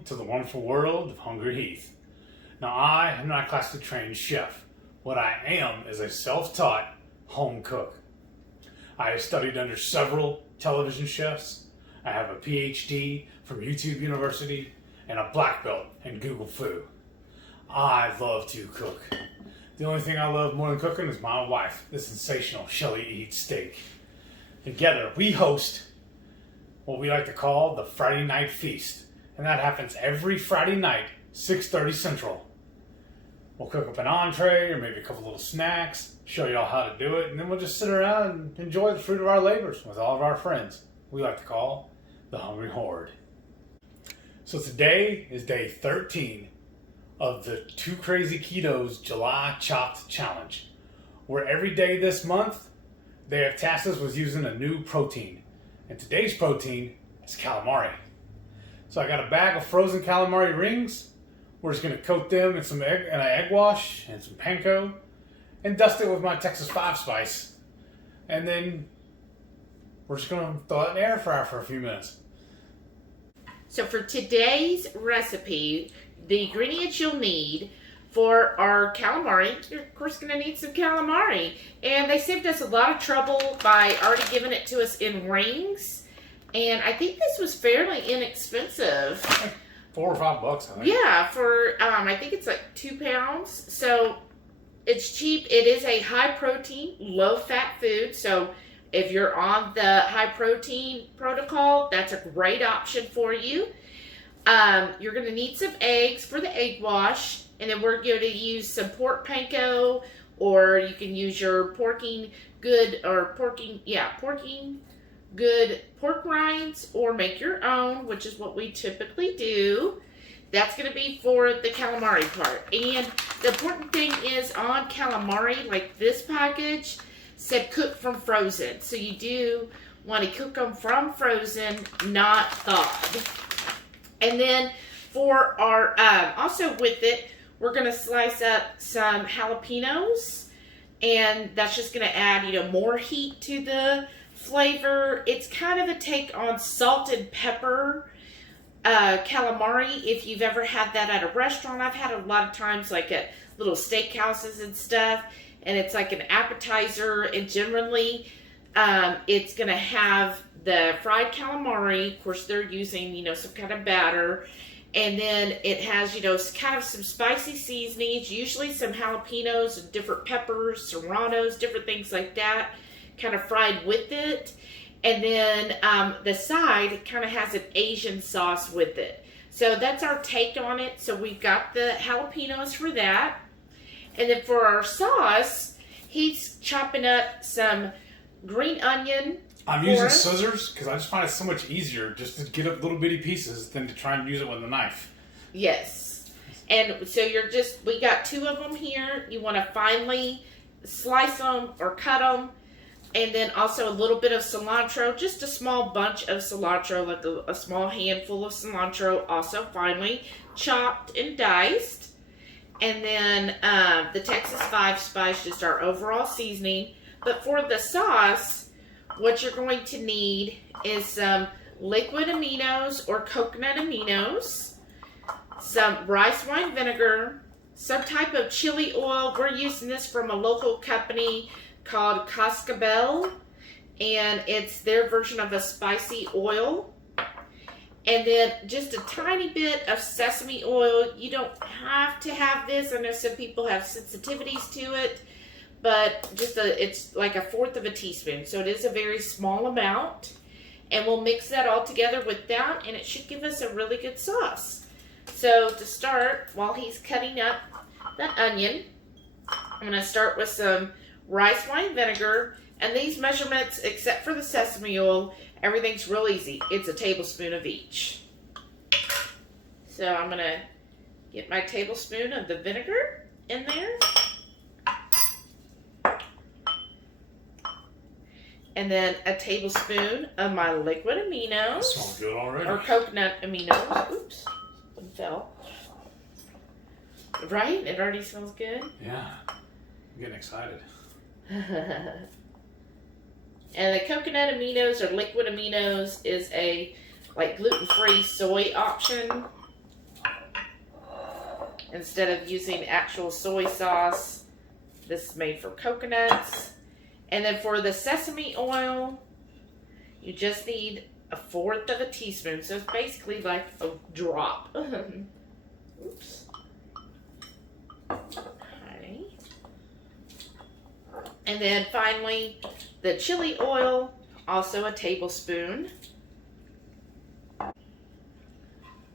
Welcome to the wonderful world of Hungry Heath. Now, I am not a classically trained chef. What I am is a self-taught home cook. I have studied under several television chefs. I have a PhD from YouTube University and a black belt in Google Food. I love to cook. The only thing I love more than cooking is my wife, the sensational Shelly Eats Steak. Together, we host what we like to call the Friday Night Feast. And that happens every Friday night, 6:30 Central. We'll cook up an entree or maybe a couple little snacks, show y'all how to do it, and then we'll just sit around and enjoy the fruit of our labors with all of our friends. We like to call the Hungry Horde. So today is day 13 of the Two Crazy Ketos July Chopped Challenge, where every day this month they have tasked us with using a new protein. And today's protein is calamari. So I got a bag of frozen calamari rings. We're just going to coat them in some egg and an egg wash and some panko and dust it with my Texas 5 spice. And then we're just going to throw it in the air fryer for a few minutes. So for today's recipe, the ingredients you'll need for our calamari, you're of course going to need some calamari. And they saved us a lot of trouble by already giving it to us in rings. And I think this was fairly inexpensive. Like $4 or $5, I think. Yeah, for, I think it's like 2 pounds. So it's cheap. It is a high protein, low fat food. So if you're on the high protein protocol, that's a great option for you. You're going to need some eggs for the egg wash. And then we're going to use some pork panko, or you can use your porking good pork rinds, or make your own, which is what we typically do. That's going to be for the calamari part. And the important thing is on calamari, like this package said cook from frozen. So you do want to cook them from frozen, not thawed. And then for our, also with it, we're going to slice up some jalapenos. And that's just going to add, more heat to the flavor. It's kind of a take on salted pepper calamari. If you've ever had that at a restaurant, I've had a lot of times like at little steakhouses and stuff, and it's like an appetizer, and generally it's going to have the fried calamari. Of course, they're using, some kind of batter, and then it has, kind of some spicy seasonings, usually some jalapenos, different peppers, serranos, different things like that, kind of fried with it. And then the side kind of has an Asian sauce with it. So that's our take on it. So we've got the jalapenos for that. And then for our sauce, he's chopping up some green onion. I'm using scissors because I just find it so much easier just to get up little bitty pieces than to try and use it with a knife. Yes. And so we got 2 of them here. You want to finely slice them or cut them. And then also a little bit of cilantro, just a small bunch of cilantro, like a small handful of cilantro, also finely chopped and diced. And then the Texas 5 spice, just our overall seasoning. But for the sauce, what you're going to need is some liquid aminos or coconut aminos, some rice wine vinegar, some type of chili oil. We're using this from a local company called Cascabel, and it's their version of a spicy oil. And then just a tiny bit of sesame oil. You don't have to have this. I know some people have sensitivities to it, but it's like 1/4 of a teaspoon. So it is a very small amount. And we'll mix that all together with that, and it should give us a really good sauce. So to start, while he's cutting up that onion, I'm going to start with some rice wine vinegar, and these measurements, except for the sesame oil, everything's real easy. It's a tablespoon of each. So I'm going to get my tablespoon of the vinegar in there. And then a tablespoon of my liquid aminos. That smells good already. Or coconut aminos. Oops, one fell. Right? It already smells good? Yeah. I'm getting excited. And the coconut aminos or liquid aminos is a gluten-free soy option. instead of using actual soy sauce. This is made from coconuts. And then for the sesame oil, you just need 1/4 of a teaspoon. So it's basically like a drop. Oops. Okay. And then finally, the chili oil, also a tablespoon.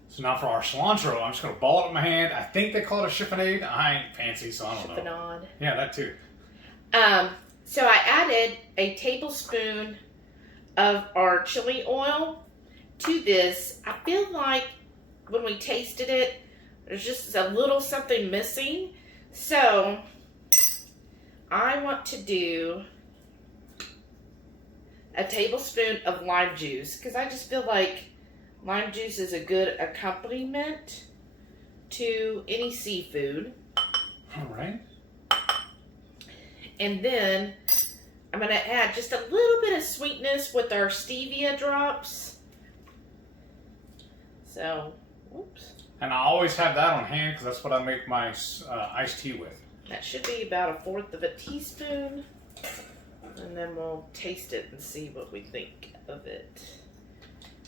So now for our cilantro, I'm just going to ball it in my hand. I think they call it a chiffonade. I ain't fancy, so I don't know. Chiffonade. Yeah, that too. So I added a tablespoon of our chili oil to this. I feel like when we tasted it, there's just a little something missing. So I want to do a tablespoon of lime juice because I just feel like lime juice is a good accompaniment to any seafood. All right. And then I'm going to add just a little bit of sweetness with our stevia drops. So, whoops. And I always have that on hand because that's what I make my iced tea with. That should be about 1/4 of a teaspoon. And then we'll taste it and see what we think of it.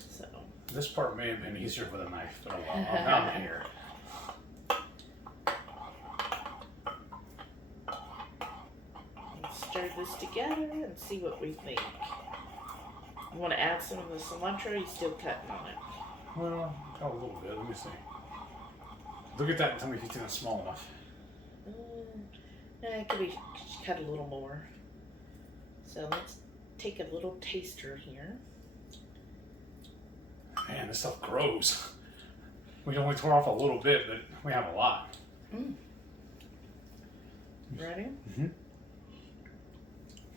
So. This part may have been easier with a knife, but I'm here. Stir this together and see what we think. You want to add some of the cilantro? Or are you still cutting on it? Well, got a little bit. Let me see. Look at that and tell me if you think it's small enough. It could be cut a little more. So let's take a little taster here. Man, this stuff grows. We only tore off a little bit, but we have a lot. Ready? Mm-hmm.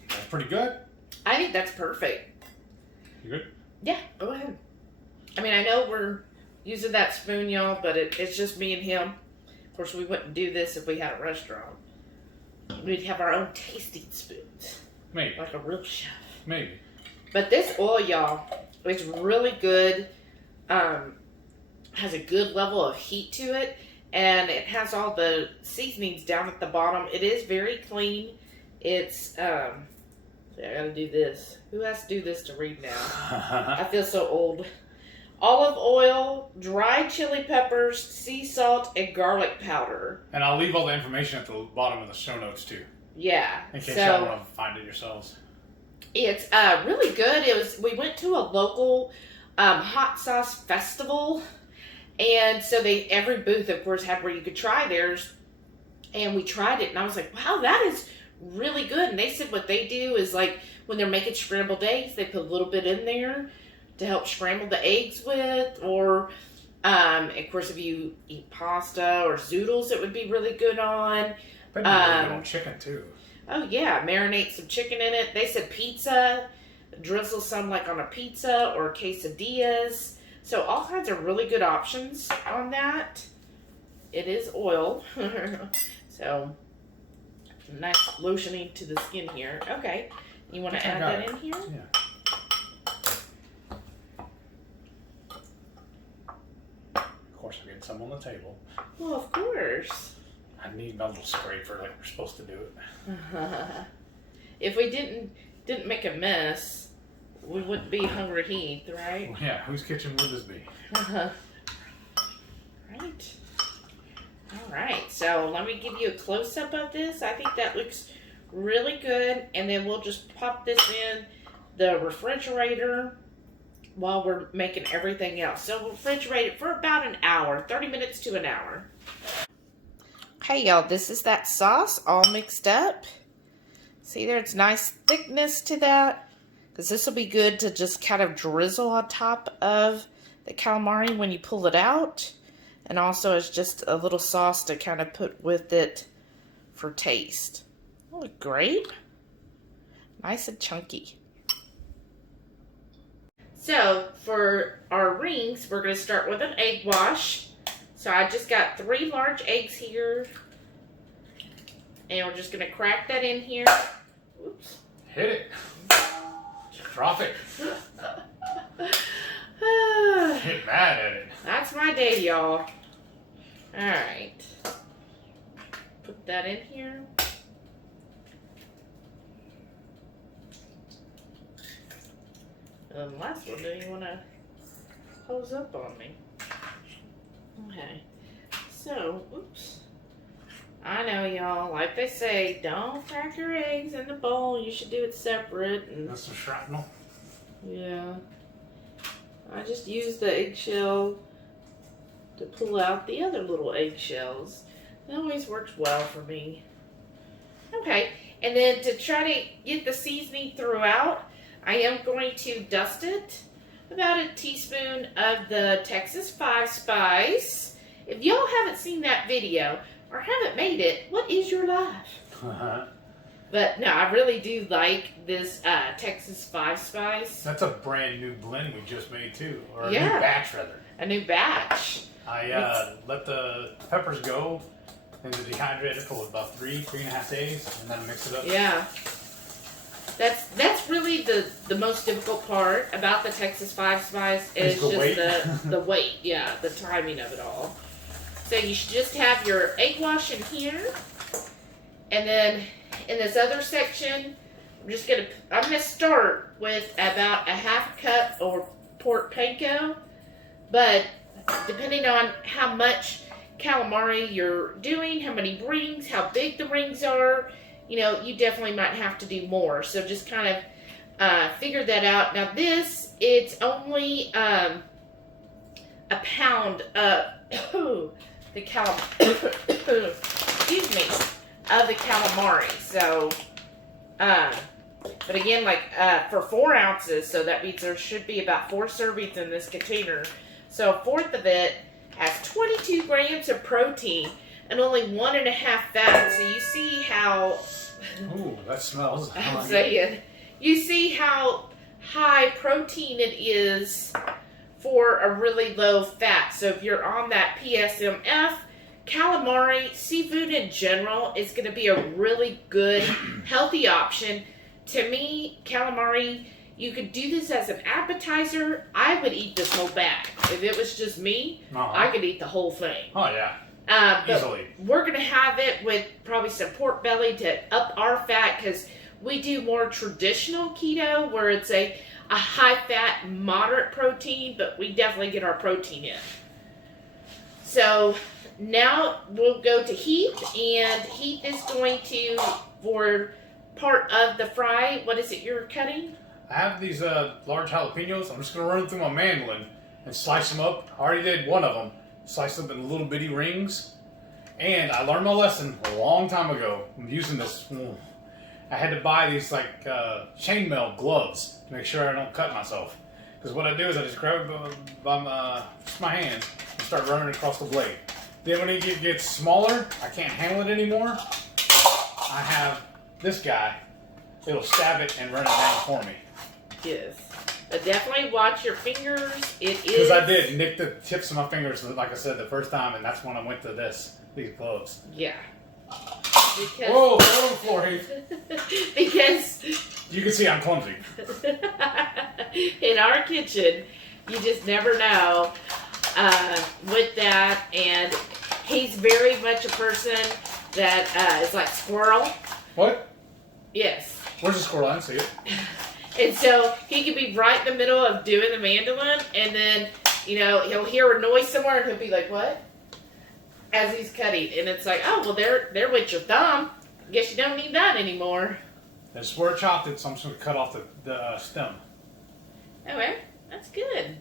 That's pretty good. I think that's perfect. You good? Yeah, go ahead. I mean, I know we're using that spoon, y'all, but it's just me and him. Of course, we wouldn't do this if we had a restaurant. We'd have our own tasting spoons. Maybe. Like a real chef. Maybe. But this oil, y'all, is really good. Has a good level of heat to it. And it has all the seasonings down at the bottom. It is very clean. It's, I gotta do this. Who has to do this to read now? I feel so old. Olive oil, dried chili peppers, sea salt, and garlic powder. And I'll leave all the information at the bottom of the show notes too. Yeah. In case y'all want to find it yourselves. It's really good. We went to a local hot sauce festival. And so every booth, of course, had where you could try theirs. And we tried it. And I was like, wow, that is really good. And they said what they do is like when they're making scrambled eggs, they put a little bit in there to help scramble the eggs with. Or, of course, if you eat pasta or zoodles, it would be really good on. But really good on chicken too. Oh yeah, marinate some chicken in it. They said pizza, drizzle some like on a pizza or quesadillas. So all kinds of really good options on that. It is oil. So nice lotioning to the skin here. Okay, you want to add that in here? Yeah. Of course, I get some on the table. Well, of course. I need my little scraper like we're supposed to do it. If we didn't make a mess, we wouldn't be Hungry Heath, right? Well, yeah, whose kitchen would this be? Right. All right, so let me give you a close-up of this. I think that looks really good. And then we'll just pop this in the refrigerator while we're making everything else. So we'll refrigerate it for about an hour, 30 minutes to an hour. Okay, y'all, this is that sauce all mixed up. See there, it's nice thickness to that. Because this will be good to just kind of drizzle on top of the calamari when you pull it out. And also it's just a little sauce to kind of put with it for taste. Oh, great. Nice and chunky. So, for our rings, we're going to start with an egg wash. So I just got 3 large eggs here. And we're just going to crack that in here. Oops. Hit it. Drop it. Get mad at it. That's my day, y'all. Alright. Put that in here. And the last one, do you want to hose up on me? Okay. So, oops. I know, y'all. Like they say, don't crack your eggs in the bowl. You should do it separate. And that's some shrapnel. yeah. I just use the eggshell to pull out the other little eggshells. It always works well for me. Okay. And then to try to get the seasoning throughout, I am going to dust it. About a teaspoon of the Texas 5 Spice. If y'all haven't seen that video or haven't made it, what is your life? But no, I really do like this Texas 5 Spice. That's a brand new blend we just made too, or a Yeah. new batch rather. A new batch. I let the peppers go in the dehydrator for about 3.5 days, and then mix it up. Yeah. That's really the most difficult part about the Texas 5 Spice is the just weight. the weight. Yeah, the timing of it all. So you should just have your egg wash in here, and then in this other section, I'm gonna start with about a half cup of pork panko, but depending on how much calamari you're doing, how many rings, how big the rings are, you definitely might have to do more. So just kind of figure that out. Now this, it's only a pound of the excuse me, of the calamari. So, but again, for 4 ounces, so that means there should be about 4 servings in this container. So a fourth of it has 22 grams of protein and only 1.5 fat. So you see how... Ooh, that smells. I'm saying, you see how high protein it is for a really low fat. So if you're on that PSMF, calamari, seafood in general, is going to be a really good, healthy option. To me, calamari, you could do this as an appetizer. I would eat this whole bag. If it was just me, I could eat the whole thing. Oh, yeah. Easily. We're going to have it with probably some pork belly to up our fat, because we do more traditional keto where it's a high fat, moderate protein, but we definitely get our protein in. So now we'll go to Heath, and Heath is going to, for part of the fry, what is it you're cutting? I have these large jalapenos. I'm just going to run them through my mandolin and slice them up. I already did one of them. Slice them in little bitty rings. And I learned my lesson a long time ago. I'm using this. I had to buy these chainmail gloves to make sure I don't cut myself. Because what I do is I just grab it by my hands and start running across the blade. Then when it gets smaller, I can't handle it anymore. I have this guy. It'll stab it and run it down for me. Yes. But definitely watch your fingers. It is... Because I did nick the tips of my fingers, like I said, the first time, and that's when I went to these gloves. Yeah. Because... Whoa, throw on the floor, Heath. Because... You can see I'm clumsy. In our kitchen, you just never know with that, and he's very much a person that is like squirrel. What? Yes. Where's the squirrel? I didn't see it. And so he could be right in the middle of doing the mandolin, and then, he'll hear a noise somewhere, and he'll be like, what? As he's cutting. And it's like, oh, well, there with your thumb. Guess you don't need that anymore. That's where I chopped it, so I'm just going to cut off the stem. Okay, that's good.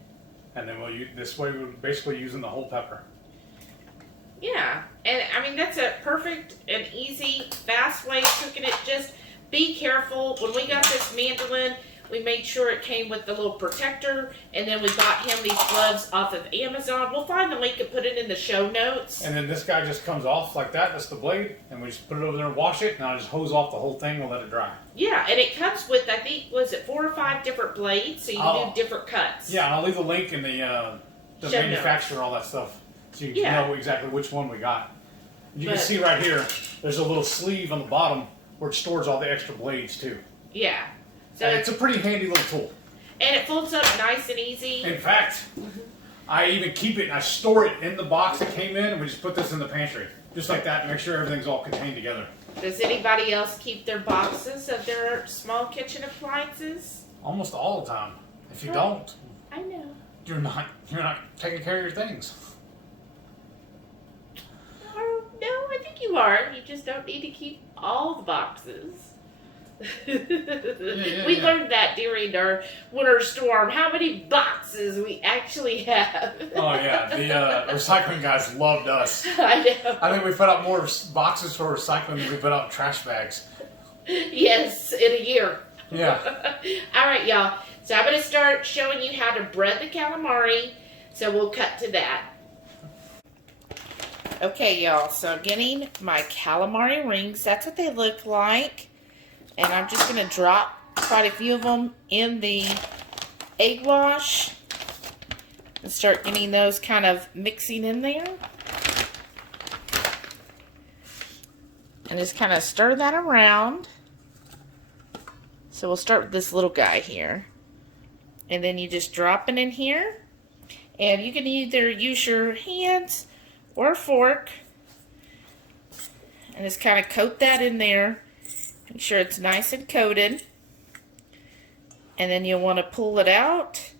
And then this way we're basically using the whole pepper. Yeah, and I mean, that's a perfect and easy, fast way of cooking it. Just be careful. When we got this mandolin, we made sure it came with the little protector, and then we got him these gloves off of Amazon. We'll find the link and put it in the show notes. And then this guy just comes off like that. That's the blade. And we just put it over there and wash it. And I just hose off the whole thing and let it dry. Yeah, and it comes with, I think, was it 4 or 5 different blades, so you can do different cuts. Yeah, and I'll leave the link in the manufacturer and all that stuff. So you can know exactly which one we got. You can see right here, there's a little sleeve on the bottom where it stores all the extra blades too. Yeah. So and it's a pretty handy little tool. And it folds up nice and easy. In fact, I even keep it and I store it in the box that came in, and we just put this in the pantry. Just like that to make sure everything's all contained together. Does anybody else keep their boxes of their small kitchen appliances? Almost all the time. If you don't, I know. you're not taking care of your things. Oh, no, I think you are. You just don't need to keep all the boxes. We learned that during our winter storm, how many boxes we actually have. Oh yeah, the recycling guys loved us. I know. I think we put out more boxes for recycling than we put out trash bags. Yes, in a year. Yeah. All right, y'all. So I'm going to start showing you how to bread the calamari. So we'll cut to that. Okay, y'all. So I'm getting my calamari rings. That's what they look like. And I'm just going to drop quite a few of them in the egg wash and start getting those kind of mixing in there. And just kind of stir that around. So we'll start with this little guy here. And then you just drop it in here. And you can either use your hands or a fork. And just kind of coat that in there. Make sure it's nice and coated. And then you'll want to pull it out.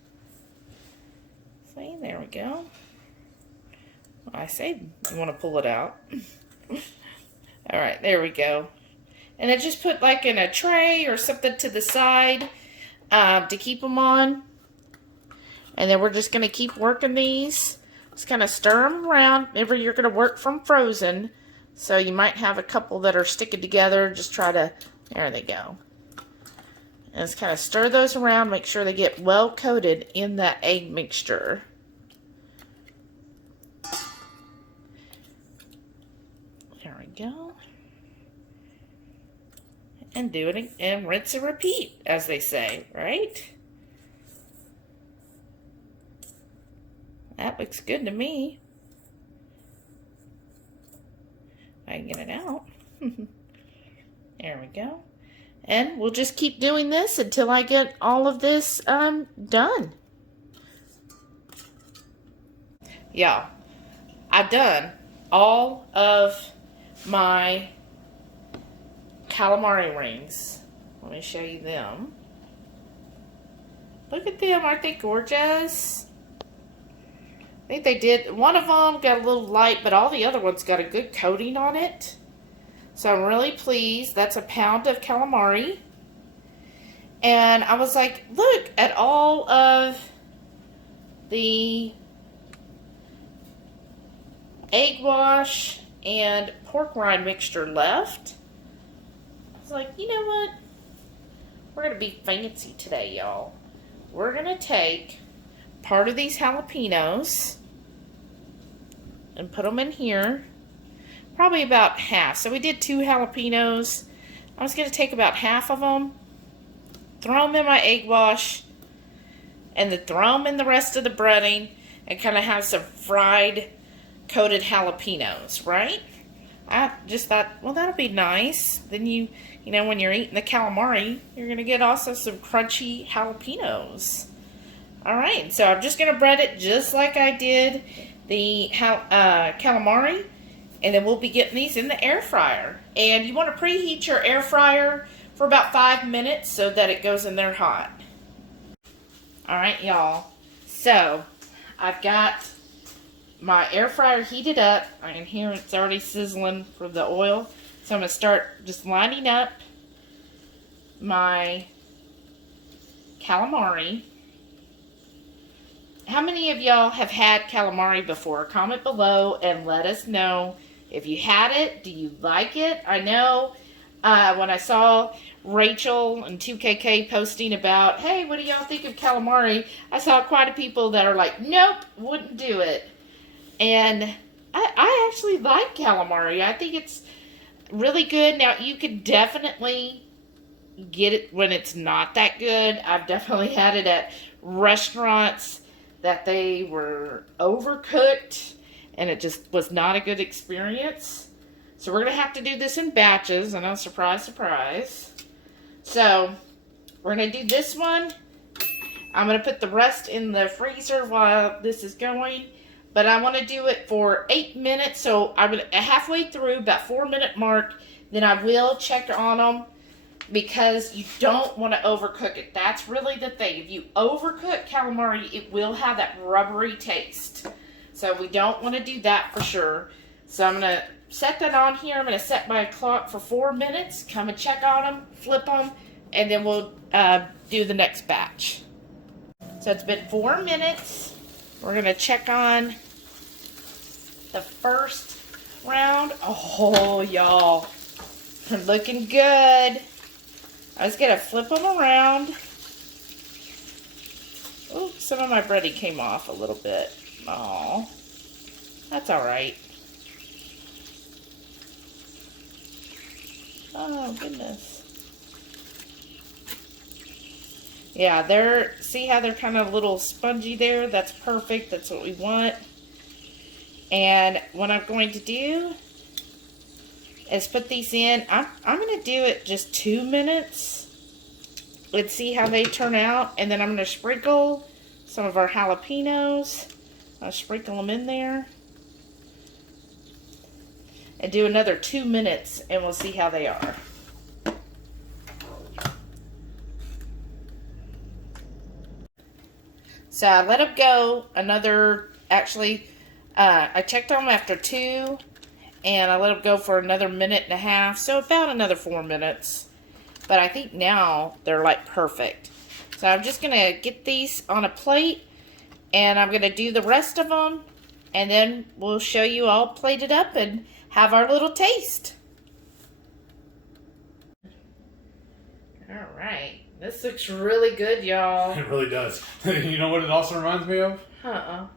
See, there we go. I say you want to pull it out. Alright, there we go. And then just put like in a tray or something to the side to keep them on. And then we're just going to keep working these. Just kind of stir them around. Remember, you're going to work from frozen. So you might have a couple that are sticking together. Just try to, there they go. And just kind of stir those around. Make sure they get well coated in that egg mixture. There we go. And do it and rinse and repeat, as they say, right? That looks good to me. I can get it out. There we go. And we'll just keep doing this until I get all of this done. Yeah, I've done all of my calamari rings. Let me show you them. Look at them. Aren't they gorgeous? I think they did. One of them got a little light, but all the other ones got a good coating on it. So I'm really pleased. That's a pound of calamari. And I was like, look at all of the egg wash and pork rind mixture left. I was like, you know what? We're going to be fancy today, y'all. We're going to take part of these jalapenos and put them in here. Probably about half. So we did 2 jalapenos. I was going to take about half of them, throw them in my egg wash, and then throw them in the rest of the breading and kind of have some fried coated jalapenos, right? I just thought, well, that'll be nice. Then you know, when you're eating the calamari, you're going to get also some crunchy jalapenos. Alright, so I'm just going to bread it just like I did the calamari. And then we'll be getting these in the air fryer. And you want to preheat your air fryer for about 5 minutes so that it goes in there hot. Alright, y'all. So, I've got my air fryer heated up. I can hear it's already sizzling for the oil. So I'm going to start just lining up my calamari. How many of y'all have had calamari before? Comment below and let us know if you had it. Do you like it? I know when I saw Rachel and 2KK posting about, hey, what do y'all think of calamari? I saw quite a people that are like, nope, wouldn't do it. And I actually like calamari. I think it's really good. Now, you could definitely get it when it's not that good. I've definitely had it at restaurants that they were overcooked and it just was not a good experience. So we're going to have to do this in batches. I know, surprise, surprise. So we're going to do this one. I'm going to put the rest in the freezer while this is going. But I want to do it for 8 minutes. So I'm halfway through, about 4-minute mark. Then I will check on them because you don't want to overcook it. That's really the thing. If you overcook calamari, it will have that rubbery taste. So we don't want to do that for sure. So I'm going to set that on here. I'm going to set my clock for 4 minutes. Come and check on them, flip them, and then we'll do the next batch. So it's been 4 minutes. We're going to check on the first round. Oh, y'all. Looking good. I was going to flip them around. Oh, some of my breading came off a little bit. Oh, that's all right. Oh, goodness. Yeah, see how they're kind of a little spongy there? That's perfect. That's what we want. And what I'm going to do is put these in. I'm going to do it just 2 minutes. Let's see how they turn out. And then I'm going to sprinkle some of our jalapenos. I'll sprinkle them in there. And do another 2 minutes and we'll see how they are. So I let them go another, actually, I checked on them after 2, and I let them go for another 1.5 minutes, so about another 4 minutes. But I think now they're like perfect. So I'm just going to get these on a plate, and I'm going to do the rest of them, and then we'll show you all plated up and have our little taste. All right. This looks really good, y'all. It really does. You know what it also reminds me of?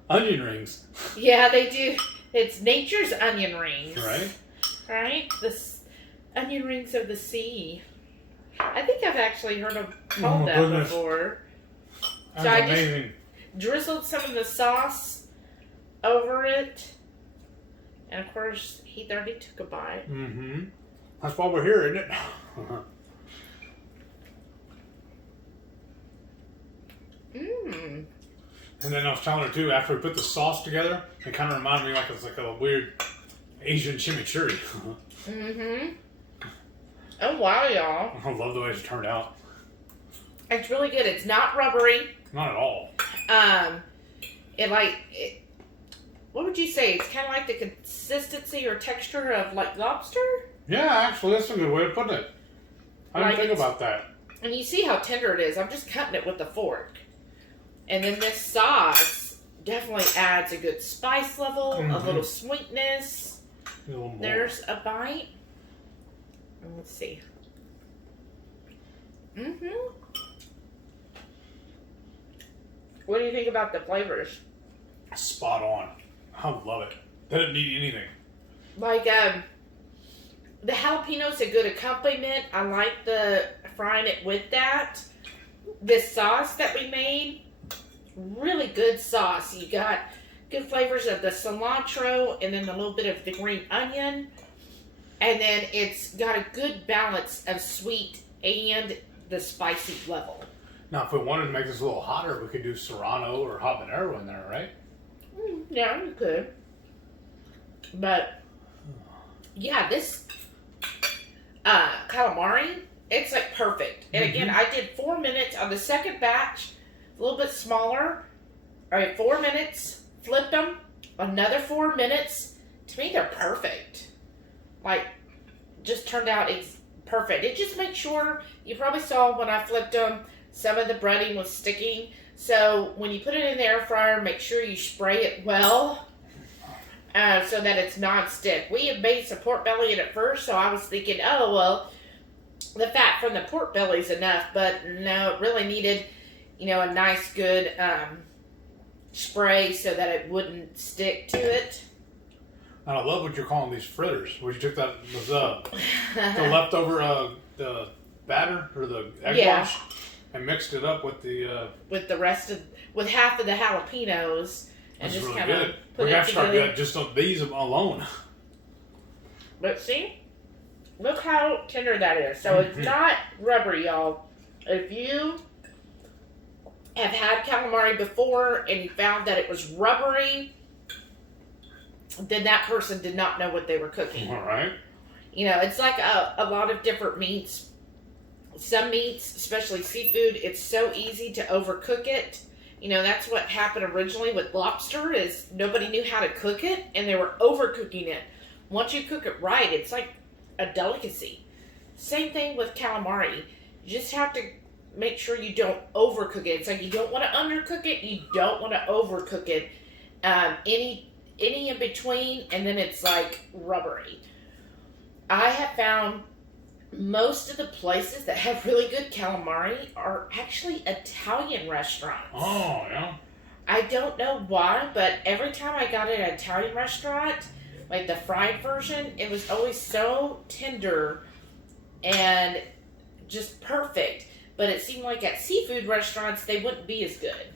Onion rings. Yeah, they do. It's nature's onion rings. Right? Right? The onion rings of the sea. I think I've actually heard them called that before. That's so I amazing. just drizzled some of the sauce over it. And of course, he already took a bite. Mm-hmm. That's why we're here, isn't it? Mmm. And then I was telling her too, after we put the sauce together, it kind of reminded me like it's like a weird Asian chimichurri. Mm-hmm. Oh, wow, y'all. I love the way it's turned out. It's really good. It's not rubbery. Not at all. What would you say? It's kind of like the consistency or texture of like lobster? Yeah, actually, that's a good way to put it. I didn't think about that. And you see how tender it is. I'm just cutting it with a fork. And then this sauce definitely adds a good spice level, a little sweetness. A little more. There's a bite. Let's see. What do you think about the flavors? Spot on. I love it. Didn't need anything. Like, the jalapeno's a good accompaniment. I like the frying it with that. This sauce that we made, really good sauce. You got good flavors of the cilantro and then a little bit of the green onion. And then it's got a good balance of sweet and the spicy level. Now, if we wanted to make this a little hotter, we could do serrano or habanero in there, right? Yeah, you could. But, yeah, this calamari, it's like perfect. And again, I did 4 minutes on the second batch, a little bit smaller. All right, 4 minutes, flipped them, another 4 minutes. To me, they're perfect. Like, just turned out perfect. It just makes sure, you probably saw when I flipped them, some of the breading was sticking. So when you put it in the air fryer, make sure you spray it well so that it's non-stick. We had made some pork belly in it first, so I was thinking, oh, well, the fat from the pork belly's enough. But no, it really needed, a nice, good spray so that it wouldn't stick to it. And I love what you're calling these fritters, where you took that the leftover the batter or the egg wash and mixed it up with the with half of the jalapenos and just really kind of good. put We it have to start together. doing just on these alone. But see, look how tender that is. So it's not rubbery, y'all. If you have had calamari before and you found that it was rubbery, then that person did not know what they were cooking. All right. You know, it's like a lot of different meats. Some meats, especially seafood, it's so easy to overcook it. You know, that's what happened originally with lobster, is nobody knew how to cook it, and they were overcooking it. Once you cook it right, it's like a delicacy. Same thing with calamari. You just have to make sure you don't overcook it. It's like you don't want to undercook it, you don't want to overcook it. Any in between, and then it's like rubbery. I have found most of the places that have really good calamari are actually Italian restaurants. Oh, yeah. I don't know why, but every time I got at an Italian restaurant, like the fried version, it was always so tender and just perfect. But it seemed like at seafood restaurants, they wouldn't be as good.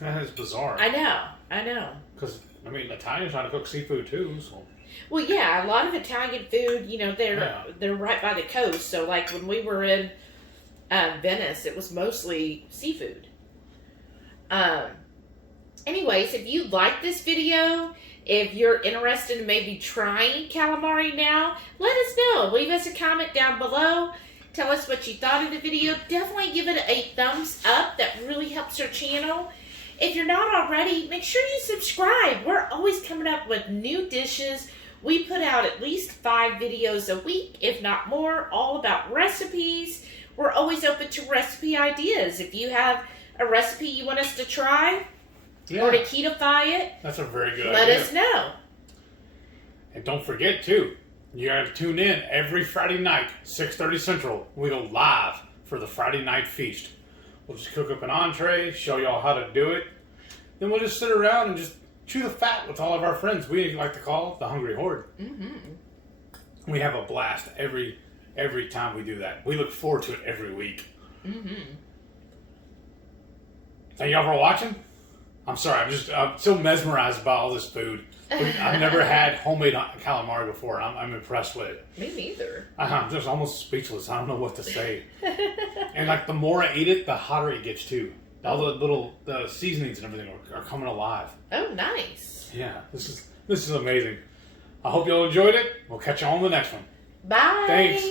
That is bizarre. I know. Because, I mean, Italians know how to cook seafood too, so. Well, yeah, a lot of Italian food, you know, they're right by the coast. So, like, when we were in Venice, it was mostly seafood. Anyways, if you like this video, if you're interested in maybe trying calamari now, let us know. Leave us a comment down below. Tell us what you thought of the video. Definitely give it a thumbs up. That really helps our channel. If you're not already, make sure you subscribe. We're always coming up with new dishes. We put out at least 5 videos a week, if not more, all about recipes. We're always open to recipe ideas. If you have a recipe you want us to try or to keto-fy it, that's a very good idea. Let us know. And don't forget, too, you have to tune in every Friday night, 6:30 Central. We go live for the Friday night feast. We'll just cook up an entree, show y'all how to do it. Then we'll just sit around and just chew the fat with all of our friends. We like to call it the Hungry Horde. Mm-hmm. We have a blast every time we do that. We look forward to it every week. Mm-hmm. Thank y'all for watching. I'm sorry, I'm so mesmerized by all this food. I've never had homemade calamari before. I'm impressed with it. Me neither. I'm just almost speechless. I don't know what to say. And like the more I eat it, the hotter it gets too. All the seasonings and everything are coming alive. Oh, nice. Yeah, this is amazing. I hope y'all enjoyed it. We'll catch you on the next one. Bye. Thanks.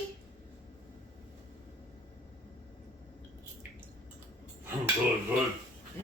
Good.